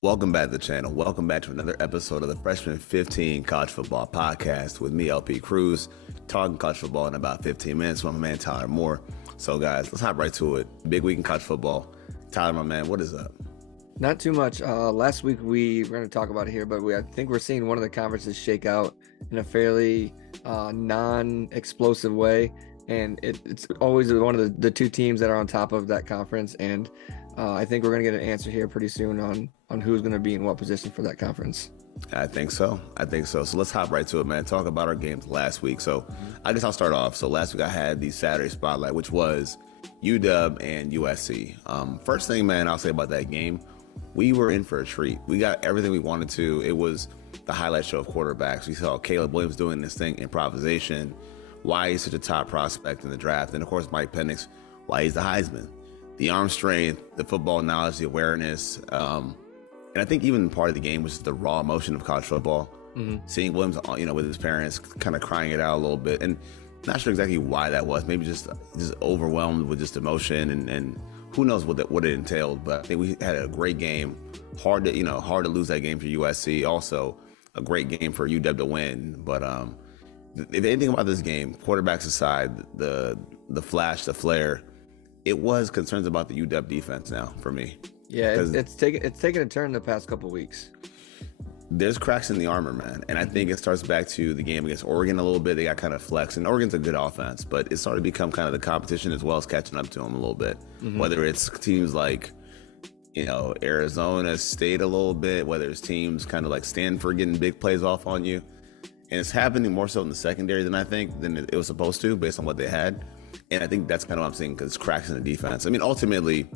Welcome back to the channel. Welcome back to another episode of the Freshman 15 College Football Podcast with me, LP Cruz, talking college football in about 15 minutes with my man Tyler Moore. So guys, let's hop right to it. Big week in college football. Tyler, my man, what is up? Not too much. Last week we're going to talk about it here, but I think we're seeing one of the conferences shake out in a fairly non-explosive way. And it's always one of the two teams that are on top of that conference. And I think we're going to get an answer here pretty soon on who's going to be in what position for that conference. I think so. So let's hop right to it, man. Talk about our games last week. So I guess I'll start off. So last week I had the Saturday Spotlight, which was UW and USC. First thing, man, I'll say about that game, we were in for a treat. We got everything we wanted to. It was the highlight show of quarterbacks. We saw Caleb Williams doing this thing, improvisation, why he's such a top prospect in the draft. And of course, Mike Penix, why he's the Heisman. The arm strength, the football knowledge, the awareness. And I think even part of the game was just the raw emotion of college football. Seeing Williams, with his parents kind of crying it out a little bit. And not sure exactly why that was. Maybe just overwhelmed with just emotion and who knows what it entailed. But I think we had a great game. Hard to lose that game for USC. Also a great game for UW to win. But if anything about this game, quarterbacks aside, the flash, the flair, it was concerns about the UW defense now for me. Yeah, it's taken a turn the past couple weeks. There's cracks in the armor, man. And I think it starts back to the game against Oregon a little bit. They got kind of flexed. And Oregon's a good offense, but it started to become kind of the competition as well as catching up to them a little bit. Whether it's teams like, Arizona State a little bit, whether it's teams kind of like Stanford getting big plays off on you. And it's happening more so in the secondary than it was supposed to based on what they had. And I think that's kind of what I'm saying, because cracks in the defense. I mean, ultimately,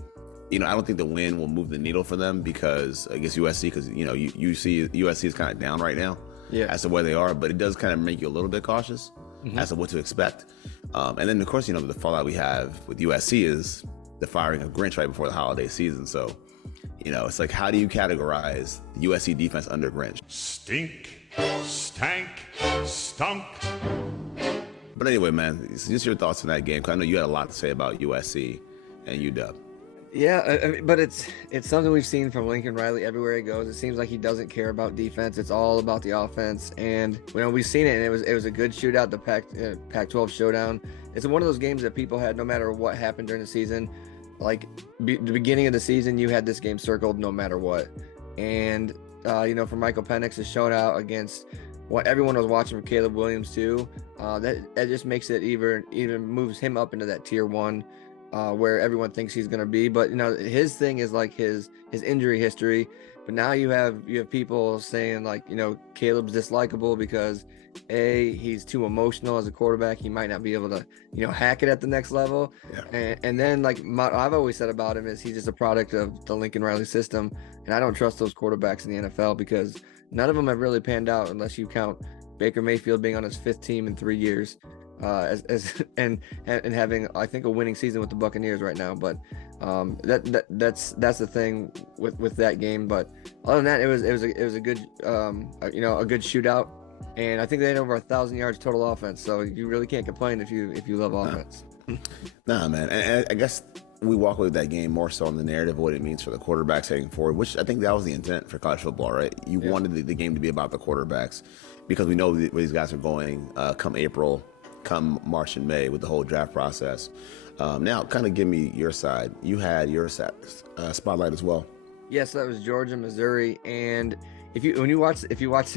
I don't think the win will move the needle for them because I guess USC, because, you see USC is kind of down right now as to where they are, but it does kind of make you a little bit cautious as to what to expect. And then, of course, the fallout we have with USC is the firing of Grinch right before the holiday season. So, it's like, how do you categorize the USC defense under Grinch? Stink, stank, stunk. But anyway, man, just your thoughts on that game, because I know you had a lot to say about USC and UW. Yeah, but it's something we've seen from Lincoln Riley everywhere he goes. It seems like he doesn't care about defense. It's all about the offense. And we've seen it, and it was a good shootout, the Pac-12 showdown. It's one of those games that people had no matter what happened during the season. Like the beginning of the season, you had this game circled no matter what. And for Michael Penix to show out against what everyone was watching from Caleb Williams too, that just makes it even moves him up into that tier one. Where everyone thinks he's going to be, but his thing is like his injury history. But now you have people saying like, Caleb's dislikable because he's too emotional as a quarterback. He might not be able to hack it at the next level. And then like I've always said about him is he's just a product of the Lincoln Riley system, and I don't trust those quarterbacks in the NFL because none of them have really panned out unless you count Baker Mayfield being on his 5th team in 3 years. And having, I think, a winning season with the Buccaneers right now, but that's the thing with that game. But other than that, it was a good a good shootout, and I think they had over 1,000 yards total offense. So you really can't complain if you love offense. Nah, man, and I guess we walk away with that game more so on the narrative of what it means for the quarterbacks heading forward, which I think that was the intent for college football, right? You wanted the game to be about the quarterbacks because we know where these guys are going come April. Come March and May with the whole draft process. Now, kind of give me your side. You had your spotlight as well. Yes, that was Georgia, Missouri, and if you watch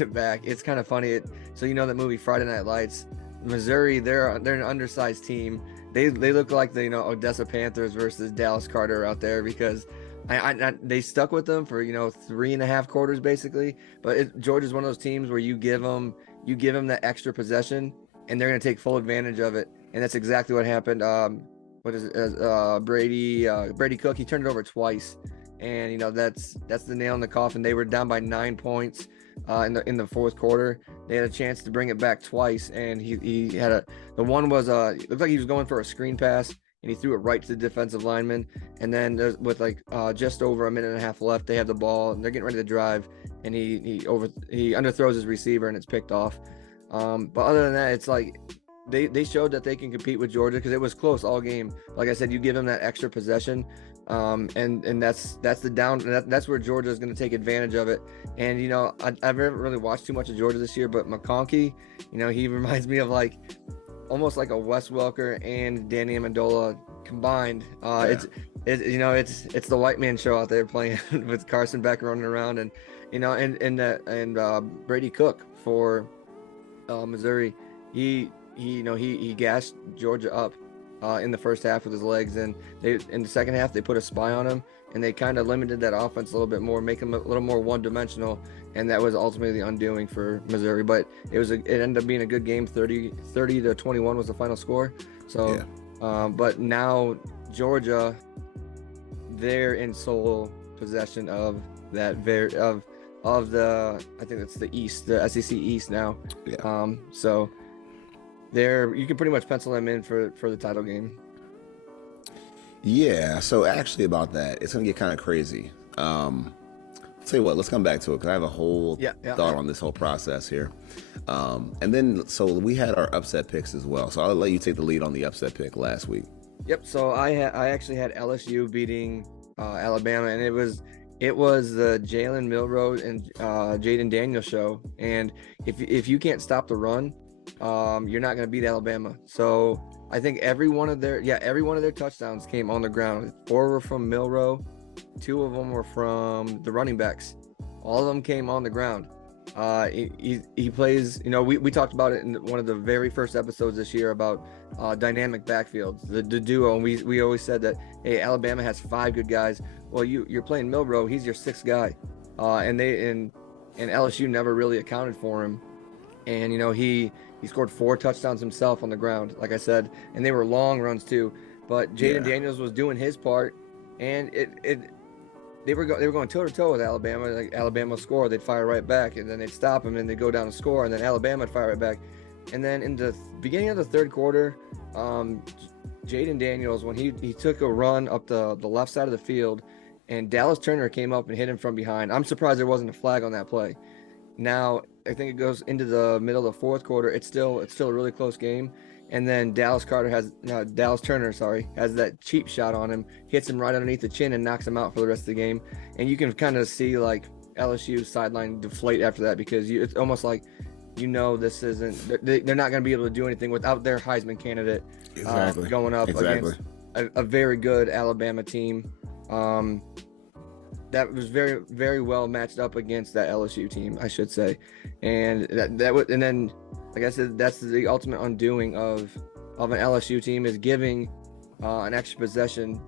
it back, it's kind of funny. So that movie Friday Night Lights, Missouri, they're an undersized team. They look like the Odessa Panthers versus Dallas Carter out there because they stuck with them for 3.5 quarters basically. But Georgia's one of those teams where you give them that extra possession, and they're going to take full advantage of it. And that's exactly what happened. Brady Cook, he turned it over twice. And, that's the nail in the coffin. They were down by 9 points in the 4th quarter. They had a chance to bring it back twice. And he had the one was, it looked like he was going for a screen pass, and he threw it right to the defensive lineman. And then with just over a minute and a half left, they have the ball, and they're getting ready to drive. And he underthrows his receiver, and it's picked off. But other than that, it's like they showed that they can compete with Georgia because it was close all game. Like I said, you give them that extra possession, And that's the down. That's where Georgia is going to take advantage of it. And I haven't really watched too much of Georgia this year, but McConkey, he reminds me of almost like a Wes Welker and Danny Amendola combined. Yeah. It's the white man show out there playing with Carson Beck running around, and Brady Cook for Missouri. He gassed Georgia up in the first half with his legs, and in the second half they put a spy on him, and they kind of limited that offense a little bit more, make him a little more one-dimensional, and that was ultimately the undoing for Missouri. But it ended up being a good game. 30-21 was the final score. So yeah. But now Georgia, they're in sole possession of that of the, I think it's the East, the SEC East now. Yeah. So you can pretty much pencil them in for the title game. Yeah. So actually about that, it's gonna get kind of crazy. Tell you what, let's come back to it because I have a whole thought on this whole process here. And then, so we had our upset picks as well. So I'll let you take the lead on the upset pick last week. Yep. So I actually had LSU beating Alabama, and it was the Jalen Milroe and Jaden Daniels show. And if you can't stop the run, you're not going to beat Alabama. So I think every one of their touchdowns came on the ground. 4 were from Milroe, 2 of them were from the running backs. All of them came on the ground. He plays, we talked about it in one of the very first episodes this year about dynamic backfields, the duo, and we always said that, hey, Alabama has 5 good guys. Well, you're playing Milroe, he's your 6th guy, and LSU never really accounted for him, and he scored 4 touchdowns himself on the ground, like I said, and they were long runs too. But Jaden Daniels was doing his part, and they were going toe to toe with Alabama. Like Alabama would score, they'd fire right back, and then they'd stop them, and they'd go down and score, and then Alabama would fire right back. And then in the beginning of the third quarter, Jaden Daniels, when he took a run up the left side of the field, and Dallas Turner came up and hit him from behind. I'm surprised there wasn't a flag on that play. Now I think it goes into the middle of the fourth quarter. It's still a really close game. And then Dallas Turner has that cheap shot on him, hits him right underneath the chin and knocks him out for the rest of the game. And you can kind of see LSU's sideline deflate after that, because it's almost like, this isn't, they're not going to be able to do anything without their Heisman candidate going up against a very good Alabama team. That was very, very well matched up against that LSU team, I should say. And and then, like I said, that's the ultimate undoing of an LSU team, is giving an extra possession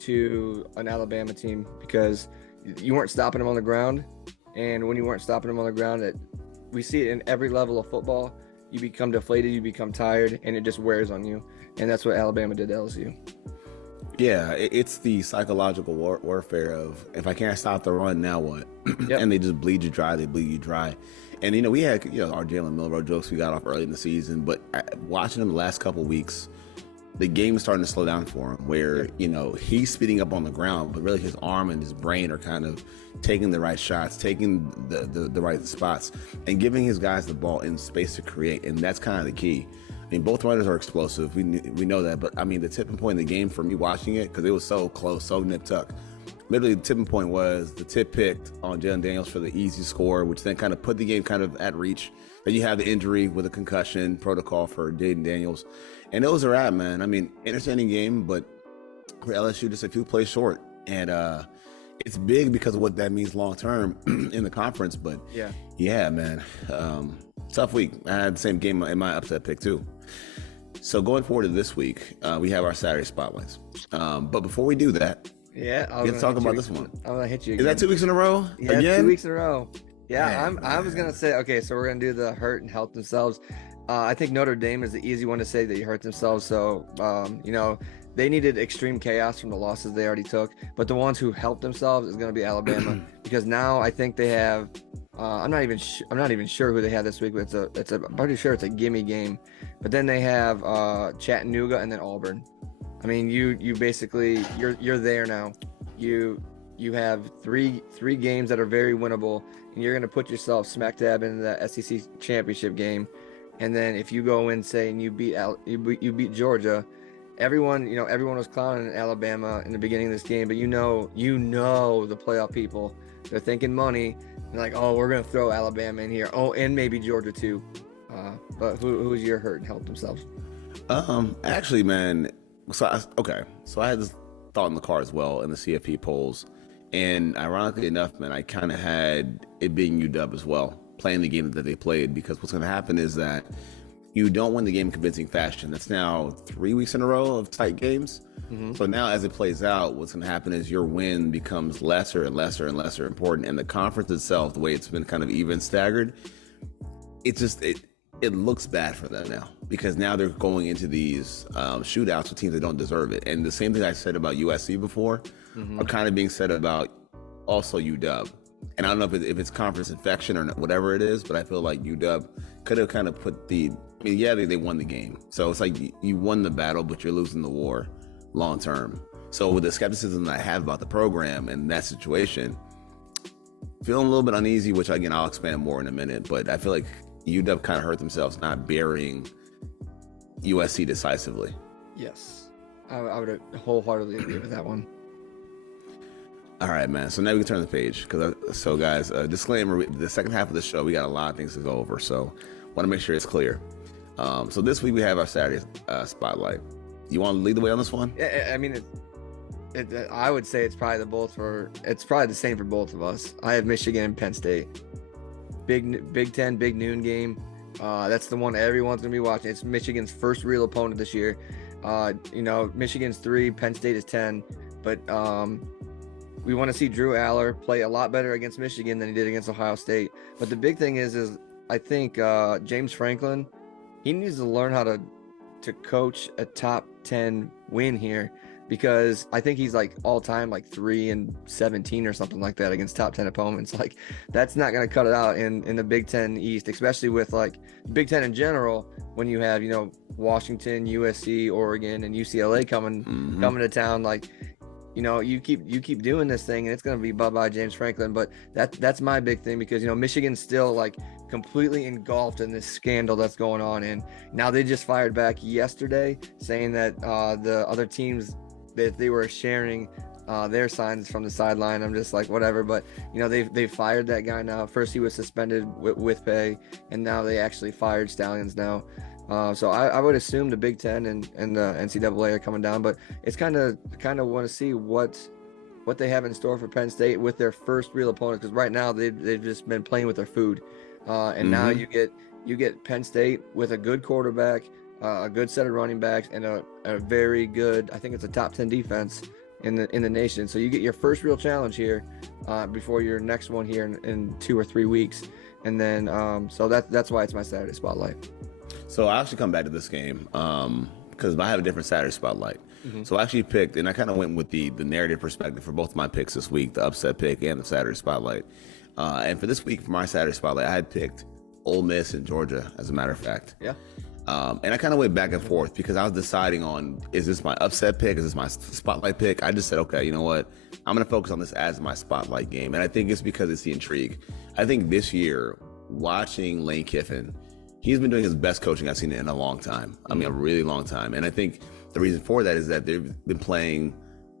to an Alabama team, because you weren't stopping them on the ground. And when you weren't stopping them on the ground, we see it in every level of football. You become deflated, you become tired, and it just wears on you. And that's what Alabama did to LSU. Yeah, it's the psychological warfare of, if I can't stop the run, now what? Yep. And they just bleed you dry. And, we had, our Jalen Milroe jokes we got off early in the season, but watching him the last couple of weeks, the game is starting to slow down for him, where, he's speeding up on the ground, but really his arm and his brain are kind of taking the right shots, taking the right spots, and giving his guys the ball in space to create. And that's kind of the key. I mean, both runners are explosive. We know that. But, I mean, the tipping point in the game for me watching it, because it was so close, so nip-tuck, literally the tipping point was the tip picked on Jalen Daniels for the easy score, which then kind of put the game kind of at reach. Then you have the injury with a concussion protocol for Jaden Daniels. And those are at, man. I mean, entertaining game, but for LSU, just a few plays short. And it's big because of what that means long-term in the conference. But, yeah, man, tough week. I had the same game in my upset pick, too. So going forward to this week, we have our Saturday spotlights. But before we do that, let's talk about this one. I'm gonna hit you again. Is that 2 weeks in a row? Yeah, again? 2 weeks in a row. Yeah, I was gonna say, okay, so we're gonna do the hurt and help themselves. I think Notre Dame is the easy one to say that you hurt themselves. So they needed extreme chaos from the losses they already took. But the ones who helped themselves is gonna be Alabama, because now I think they have. I'm not even sure who they have this week, but I'm pretty sure it's a gimme game. But then they have Chattanooga and then Auburn. I mean, you basically you're there now. You have three games that are very winnable, and you're gonna put yourself smack dab in the SEC championship game. And then if you go in, say, and you beat Georgia, everyone was clowning Alabama in the beginning of this game, but the playoff people, they're thinking money. They're like, oh, we're gonna throw Alabama in here. Oh, and maybe Georgia too. But who's your hurt and help themselves? Actually, man. So I had this thought in the car as well in the CFP polls, and ironically enough, man, I kind of had it being UW as well, playing the game that they played, because what's going to happen is that you don't win the game in convincing fashion. That's now 3 weeks in a row of tight games. So now as it plays out, what's going to happen is your win becomes lesser and lesser and lesser important. And the conference itself, the way it's been kind of even staggered, it looks bad for them now, because now they're going into these shootouts with teams that don't deserve it. And the same thing I said about USC before are kind of being said about also UW. And I don't know if it's conference infection or whatever it is, but I feel like UW could have kind of put they won the game. So it's like you won the battle, but you're losing the war long term. So with the skepticism that I have about the program and that situation, feeling a little bit uneasy, which again, I'll expand more in a minute, but I feel like UW kind of hurt themselves not burying USC decisively. Yes, I would wholeheartedly agree with that one. All right, man. So now we can turn the page. Guys, disclaimer, the second half of the show, we got a lot of things to go over. So want to make sure it's clear. So this week we have our Saturday spotlight. You want to lead the way on this one? Yeah, I mean, I would say it's probably the same for both of us. I have Michigan and Penn State. Big Ten, big noon game. That's the one everyone's gonna be watching. It's Michigan's first real opponent this year. Michigan's 3, Penn State is 10, but we want to see Drew Aller play a lot better against Michigan than he did against Ohio State. But the big thing is I think James Franklin, he needs to learn how to coach a top 10 win here, because I think he's like all time like 3-17 or something like that against top 10 opponents. Like, that's not going to cut it out in the Big Ten East, especially with like Big Ten in general, when you have Washington, USC, Oregon, and UCLA coming to town. Like, you keep doing this thing, and it's going to be bye-bye James Franklin. But that's my big thing, because Michigan's still like completely engulfed in this scandal that's going on, and now they just fired back yesterday saying that the other teams, that they were sharing their signs from the sideline. I'm just like, whatever. But they've fired that guy now. First he was suspended with pay, and now they actually fired Stallions now. So I would assume the Big Ten and the NCAA are coming down, but it's kind of want to see what they have in store for Penn State with their first real opponent, because right now they've just been playing with their food, and now you get Penn State with a good quarterback, a good set of running backs, and a very good, I think it's a top 10 defense in the nation. So you get your first real challenge here before your next one here in 2 or 3 weeks, and then so that's why it's my Saturday spotlight. So I actually come back to this game because I have a different Saturday spotlight. So I actually picked, and I kind of went with the narrative perspective for both my picks this week, the upset pick and the Saturday spotlight. And for this week, for my Saturday spotlight, I had picked Ole Miss and Georgia, as a matter of fact. Yeah. And I kind of went back and forth because I was deciding on, is this my upset pick? Is this my spotlight pick? I just said, okay, you know what? I'm going to focus on this as my spotlight game. And I think it's because it's the intrigue. I think this year, watching Lane Kiffin, he's been doing his best coaching I've seen in a long time. I mean, a really long time. And I think the reason for that is that they've been playing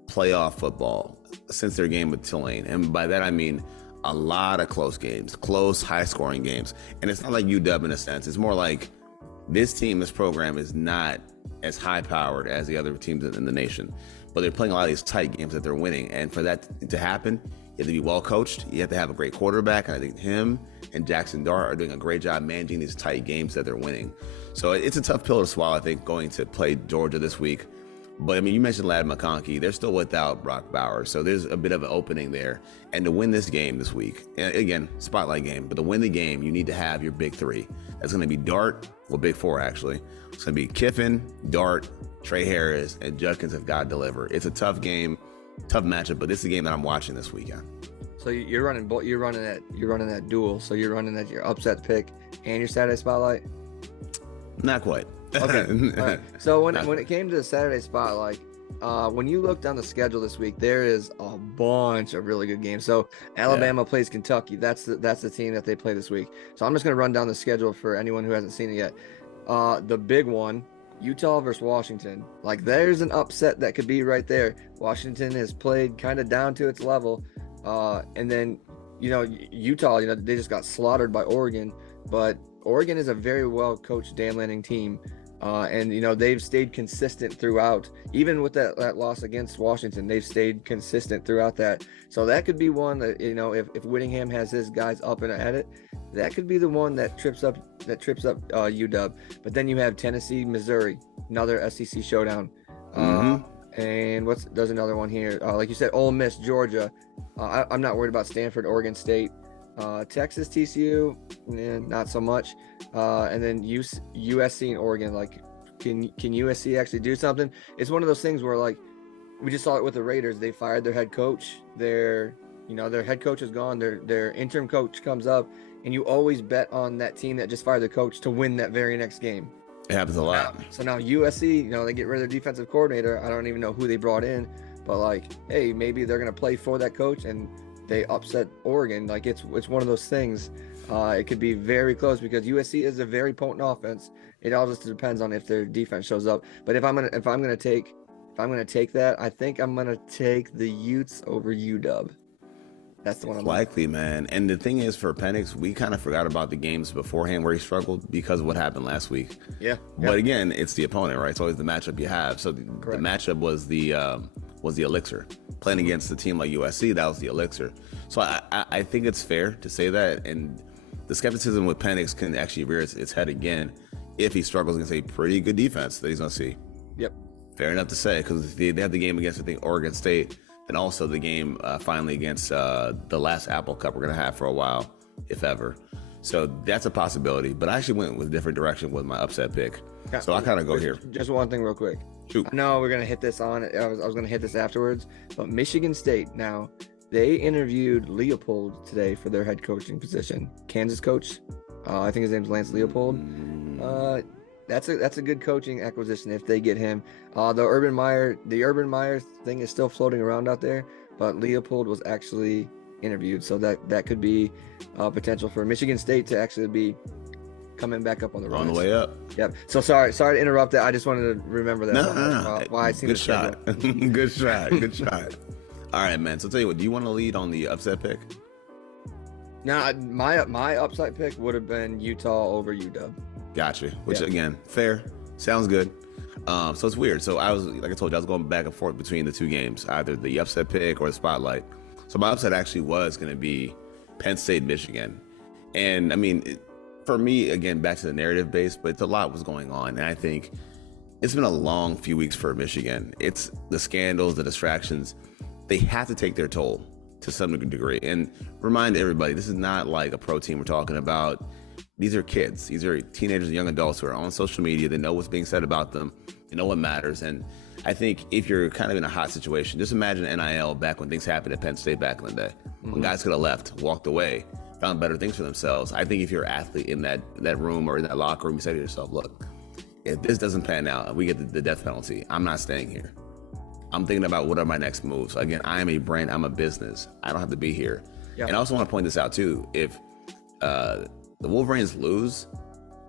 playoff football since their game with Tulane. And by that, I mean a lot of close games, close, high-scoring games. And it's not like UW in a sense. It's more like this program is not as high-powered as the other teams in the nation. But they're playing a lot of these tight games that they're winning. And for that to happen, you have to be well-coached. You have to have a great quarterback. And I think him and Jackson Dart are doing a great job managing these tight games that they're winning. So it's a tough pill to swallow, I think, going to play Georgia this week. But, I mean, you mentioned Ladd McConkey. They're still without Brock Bowers. So there's a bit of an opening there. And to win this game this week, and again, spotlight game, but to win the game, you need to have your big three. That's going to be Dart, well, big four, actually. It's going to be Kiffin, Dart, Trey Harris, and Judkins have got to deliver. It's a tough game, tough matchup, but this is a game that I'm watching this weekend. So you're running that duel. So you're running that your upset pick and your Saturday spotlight. Not quite. Okay. Right. So when it came to the Saturday spotlight, when you look down the schedule this week, there is a bunch of really good games. So Alabama plays Kentucky. That's the team that they play this week. So I'm just going to run down the schedule for anyone who hasn't seen it yet. The big one, Utah versus Washington. Like, there's an upset that could be right there. Washington has played kind of down to its level. And then, Utah, they just got slaughtered by Oregon. But Oregon is a very well coached Dan Lanning team. And, they've stayed consistent throughout. Even with that loss against Washington, they've stayed consistent throughout that. So that could be one that, if Whittingham has his guys up and at it, that could be the one that trips up UW. But then you have Tennessee, Missouri, another SEC showdown. And there's another one here. Like you said, Ole Miss, Georgia. I'm not worried about Stanford, Oregon State. Texas, TCU, not so much. And then USC and Oregon. Like, can USC actually do something? It's one of those things where, like, we just saw it with the Raiders. They fired their head coach. Their head coach is gone. Their interim coach comes up, and you always bet on that team that just fired the coach to win that very next game. It happens a lot. So now USC, they get rid of their defensive coordinator. I don't even know who they brought in, but, like, hey, maybe they're gonna play for that coach, and they upset Oregon. Like, it's one of those things. It could be very close because USC is a very potent offense. It all just depends on if their defense shows up. But if I'm gonna take that, I think I'm gonna take the Utes over UW. That's the one I'm likely, man. And the thing is, for Penix, we kind of forgot about the games beforehand where he struggled because of what happened last week. Yeah. But again, it's the opponent, right? It's always the matchup you have. So the matchup was the elixir. Playing against a team like USC, that was the elixir. So I think it's fair to say that. And the skepticism with Penix can actually rear its head again if he struggles against a pretty good defense that he's going to see. Yep. Fair enough to say, because they have the game against, I think, Oregon State, and also the game finally against the last Apple Cup we're going to have for a while, if ever. So that's a possibility. But I actually went with a different direction with my upset pick. So I kind of go here. Just one thing real quick. Shoot. I know we're going to hit this on. I was going to hit this afterwards. But Michigan State, now, they interviewed Leopold today for their head coaching position. Kansas coach. I think his name's Lance Leopold. That's a good coaching acquisition if they get him. The Urban Meyer thing is still floating around out there, but Leopold was actually interviewed, so that could be potential for Michigan State to actually be coming back up on the rise. On the way up. Yep. So sorry to interrupt that. I just wanted to remember that. No. Why I seen good shot. Good shot. All right, man. So tell you what, do you want to lead on the upset pick? No, my upside pick would have been Utah over UW. Gotcha. Which again, fair. Sounds good. So it's weird. So I was, like I told you, I was going back and forth between the two games, either the upset pick or the spotlight. So my upset actually was going to be Penn State, Michigan. And I mean, for me, again, back to the narrative base, but a lot was going on. And I think it's been a long few weeks for Michigan. It's the scandals, the distractions. They have to take their toll to some degree. And remind everybody, this is not like a pro team we're talking about. These are kids. These are teenagers and young adults who are on social media. They know what's being said about them. They know what matters. And I think if you're kind of in a hot situation, just imagine NIL back when things happened at Penn State back in the day. When guys could have left, walked away, found better things for themselves. I think if you're an athlete in that room or in that locker room, you say to yourself, look, if this doesn't pan out and we get the death penalty, I'm not staying here. I'm thinking about what are my next moves. So again, I am a brand, I'm a business. I don't have to be here. Yep. And I also want to point this out too. If the Wolverines lose,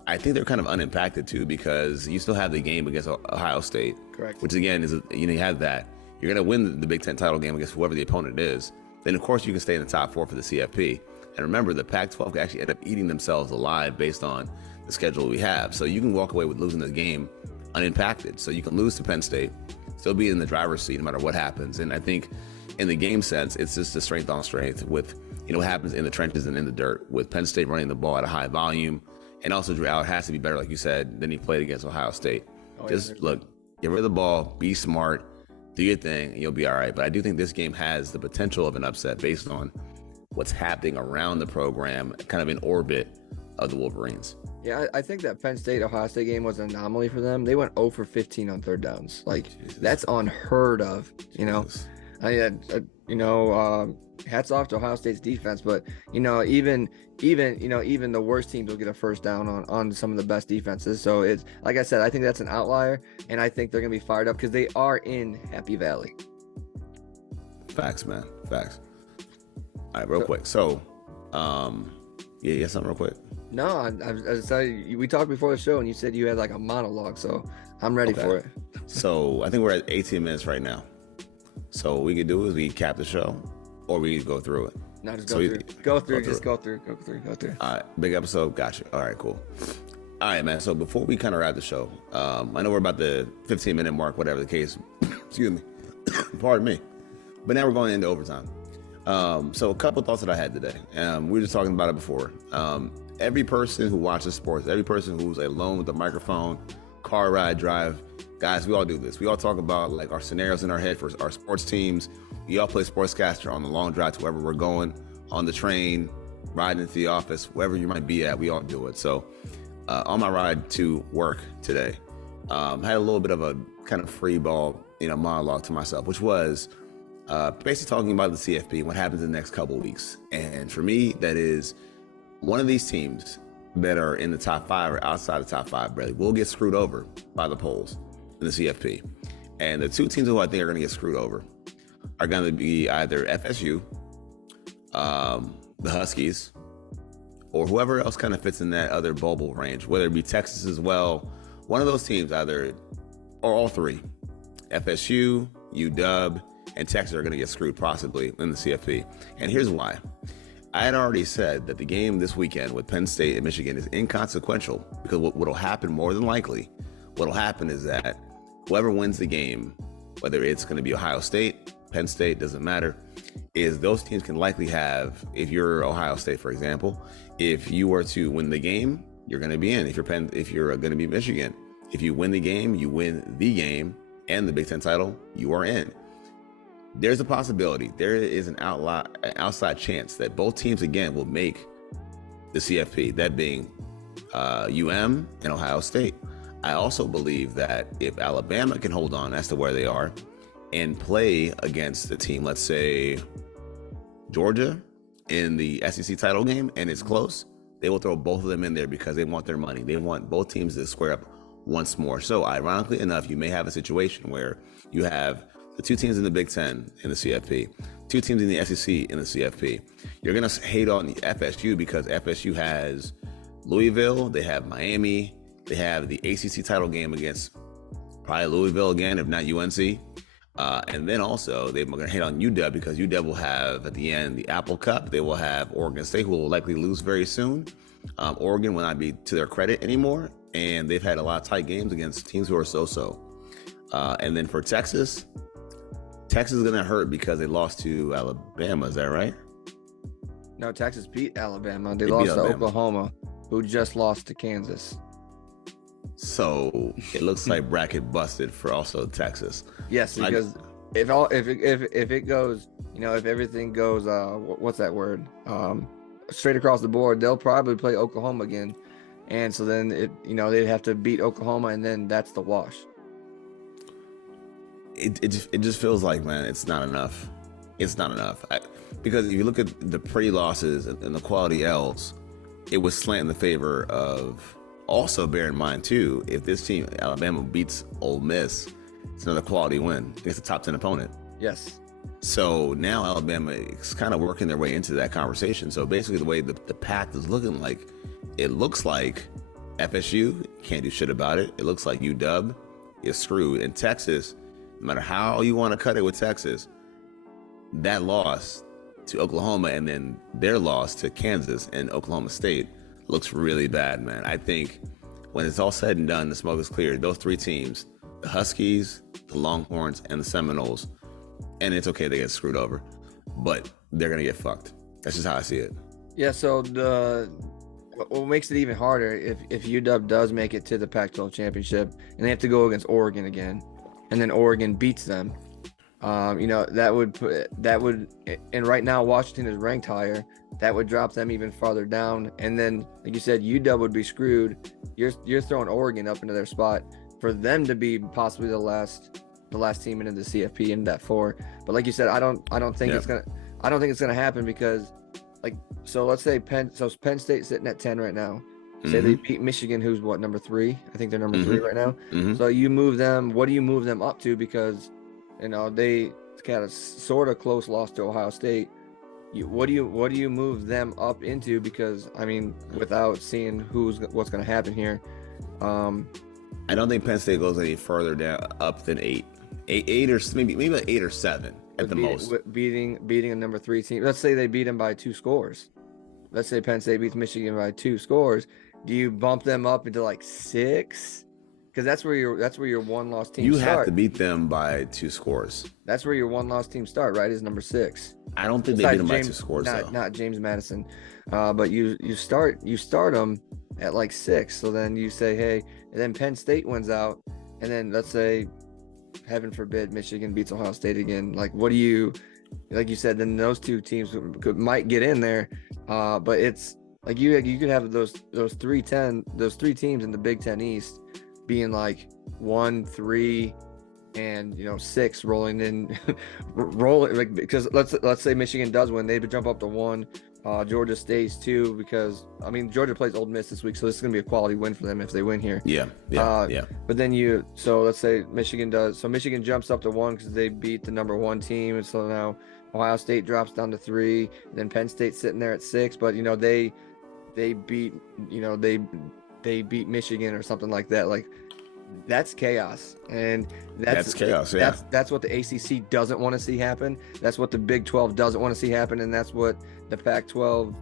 I think they're kind of unimpacted too, because you still have the game against Ohio State. Correct. Which again is, you have that. You're going to win the Big Ten title game against whoever the opponent is. Then of course you can stay in the top 4 for the CFP. And remember, the Pac-12 can actually end up eating themselves alive based on the schedule we have. So you can walk away with losing the game unimpacted. So you can lose to Penn State, still be in the driver's seat no matter what happens. And I think in the game sense, it's just a strength on strength with, what happens in the trenches and in the dirt, with Penn State running the ball at a high volume. And also Drew Allen has to be better, like you said, than he played against Ohio State. Look, get rid of the ball, be smart, do your thing, and you'll be all right. But I do think this game has the potential of an upset based on what's happening around the program, kind of in orbit of the Wolverines. Yeah, I think that Penn State-Ohio State game was an anomaly for them. They went 0 for 15 on third downs. Like, that's unheard of, hats off to Ohio State's defense, but even the worst teams will get a first down on some of the best defenses. So it's, like I said, I think that's an outlier, and I think they're gonna be fired up because they are in Happy Valley. Facts, man. Facts. All right, real quick. So Yeah, yeah, something real quick. No, I said we talked before the show, and you said you had like a monologue, so I'm ready Okay. for it. So I think we're at 18 minutes right now. So what we could do is we cap the show, or we could go through it. No, just So go through. go Just through. go through. All right, big episode. Gotcha. All right, cool. All right, man. So before we kind of wrap the show, I know we're about the 15-minute mark, whatever the case. Excuse me. Pardon me. But now we're going into overtime. So a couple thoughts that I had today. We were just talking about it before. Every person who watches sports, every person who's alone with a microphone, car ride, drive, guys, we all do this. We all talk about like our scenarios in our head for our sports teams. We all play sportscaster on the long drive to wherever we're going, on the train, riding into the office, wherever you might be at, we all do it. So on my ride to work today, had a little bit of a kind of free ball, monologue to myself, which was basically talking about the CFP, what happens in the next couple of weeks. And for me, that is one of these teams that are in the top 5 or outside the top 5, Bradley, will get screwed over by the polls in the CFP. And the 2 teams who I think are going to get screwed over are going to be either FSU, the Huskies, or whoever else kind of fits in that other bubble range, whether it be Texas as well. One of those teams, either, or all 3, FSU, UW, and Texas are going to get screwed possibly in the CFP. And here's why. I had already said that the game this weekend with Penn State and Michigan is inconsequential because what'll happen more than likely, what'll happen is that whoever wins the game, whether it's going to be Ohio State, Penn State, doesn't matter, is those teams can likely have, if you're Ohio State, for example, if you were to win the game, you're going to be in. If you're going to be Michigan, if you win the game, you win the game and the Big Ten title, you are in. There's a possibility, there is an outside chance that both teams again will make the CFP, that being UM and Ohio State. I also believe that if Alabama can hold on as to where they are and play against the team, let's say Georgia in the SEC title game, and it's close, they will throw both of them in there because they want their money. They want both teams to square up once more. So ironically enough, you may have a situation where you have the 2 teams in the Big Ten in the CFP, 2 teams in the SEC in the CFP. You're going to hate on the FSU because FSU has Louisville, they have Miami, they have the ACC title game against probably Louisville again, if not UNC. And then also they're going to hate on UW because UW will have at the end the Apple Cup. They will have Oregon State, who will likely lose very soon. Oregon will not be to their credit anymore. And they've had a lot of tight games against teams who are so-so. And then for Texas is going to hurt because they lost to Alabama. Is that right? No, Texas beat Alabama. They lost to Oklahoma, who just lost to Kansas. So it looks like bracket busted for also Texas. Yes, because if it goes, if everything goes, what's that word? Straight across the board, they'll probably play Oklahoma again, and so then they'd have to beat Oklahoma, and then that's the wash. It just feels like, man, it's not enough. It's not enough. Because if you look at the pretty losses and the quality L's, it was slant in the favor of. Also, bear in mind too, if this team Alabama beats Ole Miss, it's another quality win against a top 10 opponent. Yes. So now Alabama is kind of working their way into that conversation. So basically, the way the path is looking like, it looks like FSU can't do shit about it. It looks like UW is screwed. And Texas, no matter how you want to cut it with Texas, that loss to Oklahoma and then their loss to Kansas and Oklahoma State looks really bad, man. I think when it's all said and done, the smoke is cleared. Those 3 teams, the Huskies, the Longhorns, and the Seminoles, and it's okay they get screwed over, but they're going to get fucked. That's just how I see it. Yeah, so what makes it even harder if UW does make it to the Pac-12 championship and they have to go against Oregon again, and then Oregon beats them, that would, and right now Washington is ranked higher. That would drop them even farther down. And then, like you said, UW would be screwed. You're throwing Oregon up into their spot for them to be possibly the last team into the CFP in that 4. But like you said, I don't think it's gonna happen because, so let's say Penn State sitting at 10 right now. Say they beat Michigan, who's number 3? I think they're number 3 right now. So you move them. What do you move them up to? Because they got a sort of close loss to Ohio State. what do you move them up into? Because I mean, without seeing what's going to happen here, I don't think Penn State goes any further down up than eight or maybe like 8 or 7 at the most. Beating a number 3 team. Let's say they beat them by 2 scores. Let's say Penn State beats Michigan by 2 scores. Do you bump them up into like 6? Because that's where your one-loss team You start. have to beat them by 2 scores. That's where your one-loss team start, right? Is number 6. I don't think they beat them by 2 scores though. Not James Madison, but you start them at like 6. So then you say, hey, and then Penn State wins out, and then let's say, heaven forbid, Michigan beats Ohio State again. Like, what do you, like you said, then those 2 teams might get in there, but it's like you could have those 3 teams in the Big Ten East being like 1, 3, and 6 rolling in, like, because let's say Michigan does win, they would jump up to 1. Georgia stays 2 because I mean Georgia plays Ole Miss this week, so this is gonna be a quality win for them if they win here. Yeah. But then so let's say Michigan does, so Michigan jumps up to 1 because they beat the number 1 team, and so now Ohio State drops down to 3. Then Penn State's sitting there at 6, but they beat they beat Michigan or something like that. Like, that's chaos, and that's chaos. Yeah, that's what the ACC doesn't want to see happen. That's what the Big 12 doesn't want to see happen, and that's what the Pac-12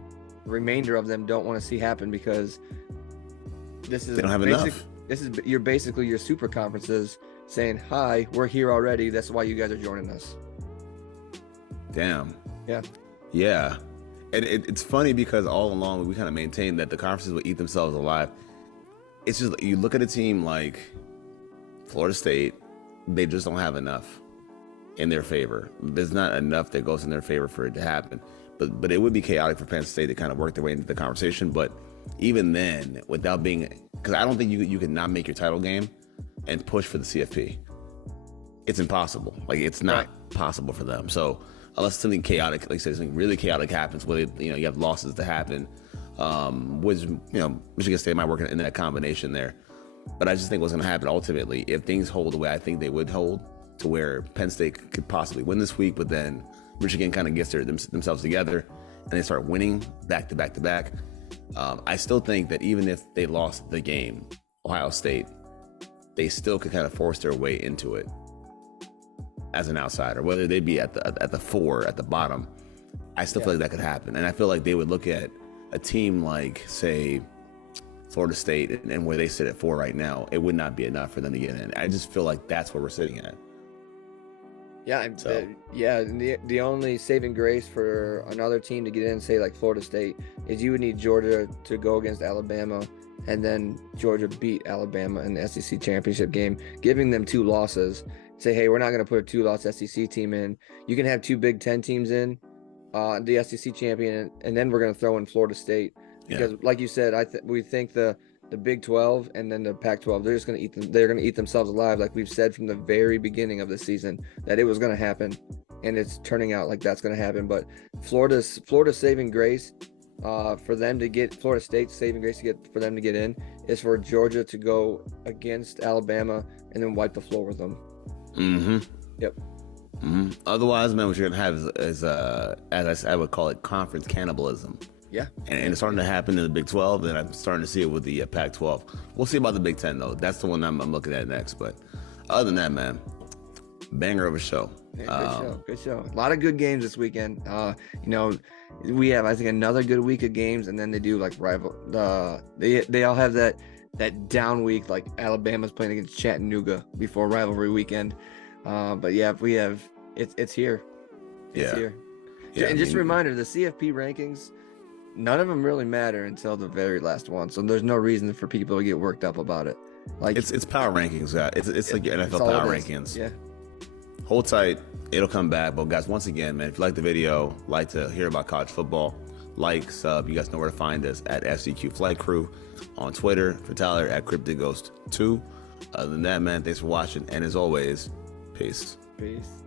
remainder of them don't want to see happen, because they don't have enough. This is basically your super conferences saying, "Hi, we're here already. That's why you guys are joining us." Damn. Yeah. And it's funny because all along we kind of maintained that the conferences would eat themselves alive. It's just, you look at a team like Florida State, they just don't have enough in their favor. There's not enough that goes in their favor for it to happen. But it would be chaotic for Penn State to kind of work their way into the conversation. But even then, without being, because I don't think you can not make your title game and push for the CFP. It's impossible. Like, it's not possible for them. So unless something chaotic, like I said, something really chaotic happens, where you have losses to happen, which Michigan State might work in that combination there. But I just think what's going to happen ultimately, if things hold the way I think they would hold, to where Penn State could possibly win this week, but then Michigan kind of gets themselves together and they start winning back to back to back. I still think that even if they lost the game, Ohio State, they still could kind of force their way into it as an outsider, whether they'd be at the 4 at the bottom. I still feel like that could happen, and I feel like they would look at a team like, say, Florida State, and where they sit at 4 right now, it would not be enough for them to get in. I just feel like that's where we're sitting at. Yeah, the only saving grace for another team to get in, say like Florida State, is you would need Georgia to go against Alabama, and then Georgia beat Alabama in the SEC championship game, giving them 2 losses. Say, hey, we're not going to put a 2-loss SEC team in. You can have 2 Big Ten teams in, the SEC champion, and then we're going to throw in Florida State, because, like you said, we think the Big 12 and then the Pac-12, they're just going to eat them. They're going to eat themselves alive, like we've said from the very beginning of the season that it was going to happen, and it's turning out like that's going to happen. But Florida's saving grace for them to get, Florida State's saving grace for them to get in, is for Georgia to go against Alabama and then wipe the floor with them. Mm-hmm. Yep. Mm-hmm. Otherwise, man, what you're gonna have is as I would call it, conference cannibalism. Yeah. And it's starting to happen in the Big 12, and I'm starting to see it with the Pac-12. We'll see about the Big 10 though. That's the one I'm looking at next. But other than that, man, banger of a show. Yeah, good show. A lot of good games this weekend. We have, I think, another good week of games, and then they do like rival. They all have that down week, like Alabama's playing against Chattanooga before rivalry weekend. But yeah, we have it's here. It's here. Yeah, and just a reminder, the CFP rankings, none of them really matter until the very last one. So there's no reason for people to get worked up about it. Like, it's power rankings, guys. It's like your NFL power rankings. Yeah. Hold tight, it'll come back. But guys, once again, man, if you like the video, like to hear about college football, like, sub, you guys know where to find us at FCQ Flight Crew on Twitter, for Tyler at CryptidGhost2. Other than that, man, thanks for watching, and as always, peace. Peace.